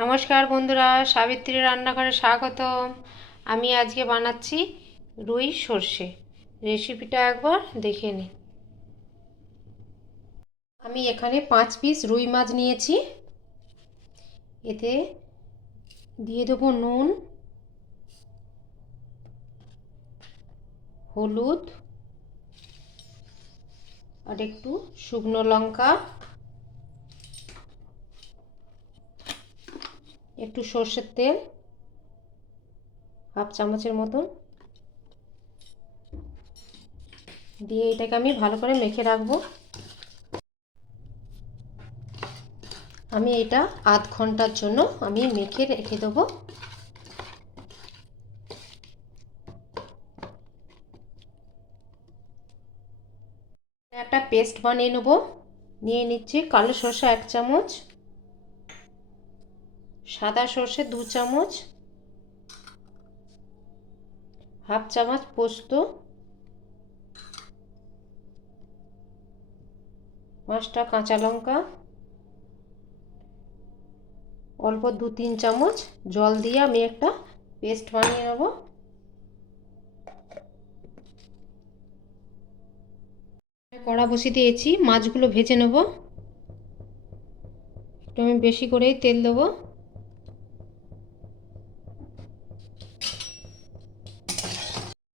নমস্কার বন্ধুরা, সাবিত্রী রান্নাঘরে স্বাগতম। আমি আজকে বানাচ্ছি রুই সর্ষে। রেসিপিটা একবার দেখে নিন। আমি এখানে 5 পিস রুই মাছ নিয়েছি। এতে দিয়ে দেবো নুন, হলুদ আর একটু শুকনো লঙ্কা, একটু সর্ষের তেল, 1/2 চামচের মতন দিয়ে এটাকে আমি ভালো করে মেখে রাখবো। আমি এটা আধ ঘন্টার জন্য আমি মেখে রেখে দেবো। একটা পেস্ট বানিয়ে নেব। নিয়ে নিচ্ছি কালো সরষে 1 চামচ, সাদা সরষে 2 চামচ, 1/2 চামচ পোস্ত, 5টা কাঁচা লঙ্কা, অল্প 2-3 চামচ জল দিয়ে আমি একটা পেস্ট বানিয়ে নেব। কড়া বসিয়ে দিয়েছি, মাছগুলো ভেজে নেব। একটু আমি বেশি করেই তেল দেবো।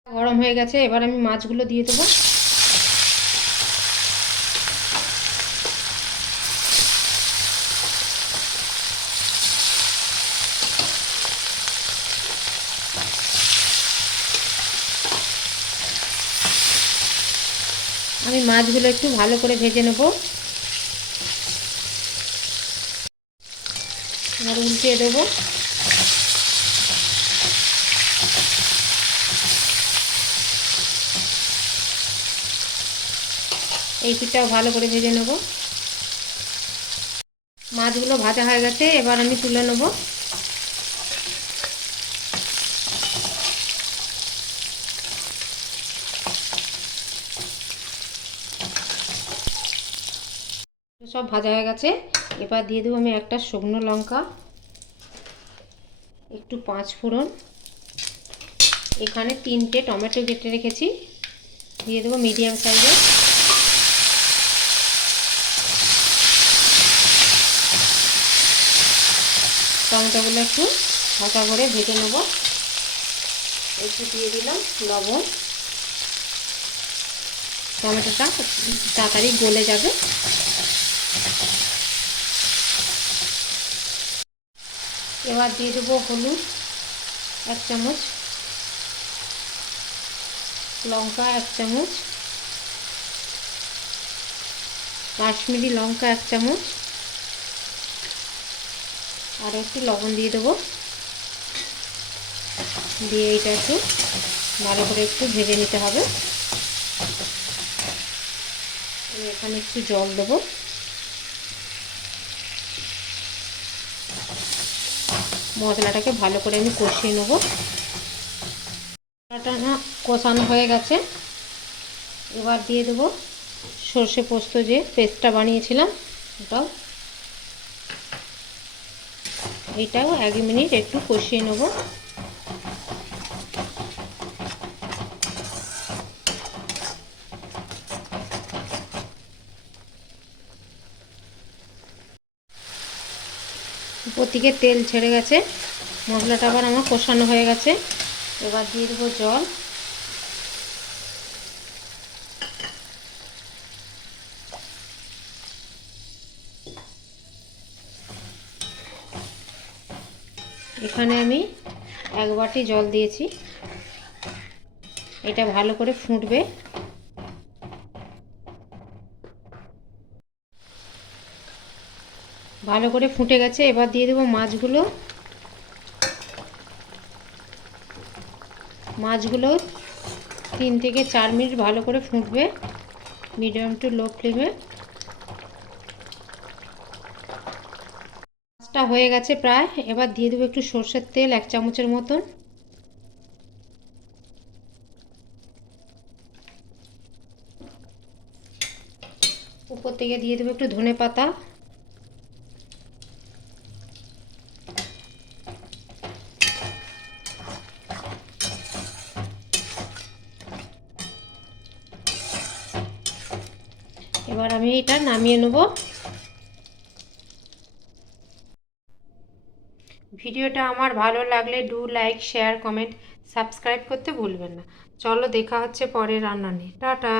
গরম হয়ে গেছে, এবার আমি মাছগুলো দিয়ে দেবো। আমি মাছগুলো একটু ভালো করে ভেজে নেব। এবার উল্টিয়ে দেবো। এই পিঠটাও ভালো করে ভেজে নেব। মাছগুলো ভাজা হয়ে গেছে, এবার আমি তুলে নেব। সব ভাজা হয়ে গেছে, এবার দিয়ে দেবো আমি একটা শুকনো লঙ্কা, একটু 5 ফোড়ন, এখানে 3টে টমেটো কেটে রেখেছি দিয়ে দেবো মিডিয়াম সাইজের। টমেটোগুলো একটু হালকা করে ভেজে নেব। একটু দিয়ে দিলাম লবণ, টমেটোটা তাড়াতাড়ি গলে যাবে। এবার দিয়ে দেবো হলুদ 1 চামচ, লঙ্কা 1 চামচ, কাশ্মীরি লঙ্কা 1 চামচ, আর একটু লবণ দিয়ে দেবো। দিয়ে এটা একটু ভালো করে একটু ভেজে নিতে হবে। এখানে একটু জল দেবো। মশলাটাকে ভালো করে আমি কষিয়ে নেব। মশলাটা না কষানো হয়ে গেছে, এবার দিয়ে দেবো সর্ষে পোস্ত যে পেস্টটা বানিয়েছিলাম ওটাও। এইটাও 1 মিনিট একটু কষিয়ে নেব। উপর থেকে তেল ছেড়ে গেছে, মশলাটা আবার আমার কষানো হয়ে গেছে। এবার দিয়ে দেবো জল। এখানে আমি 1 বাটি জল দিয়েছি। এটা ভালো করে ফুটবে। ভালো করে ফুটে গেছে, এবার দিয়ে দেবো মাছগুলো। মাছগুলো 3 থেকে 4 মিনিট ভালো করে ফুটবে মিডিয়াম টু লো ফ্লেমে। মাছটা হয়ে গেছে প্রায়, এবার দিয়ে দেবো একটু সর্ষের তেল 1 চামচের মতন। উপর থেকে দিয়ে দেবো একটু ধনে পাতা। এবার আমি এটা নামিয়ে নেব। ভিডিওটা আমার ভালো লাগলে লাইক শেয়ার কমেন্ট সাবস্ক্রাইব করতে ভুলবেন না। চলো দেখা হচ্ছে পরের রান্না নিয়ে। টাটা।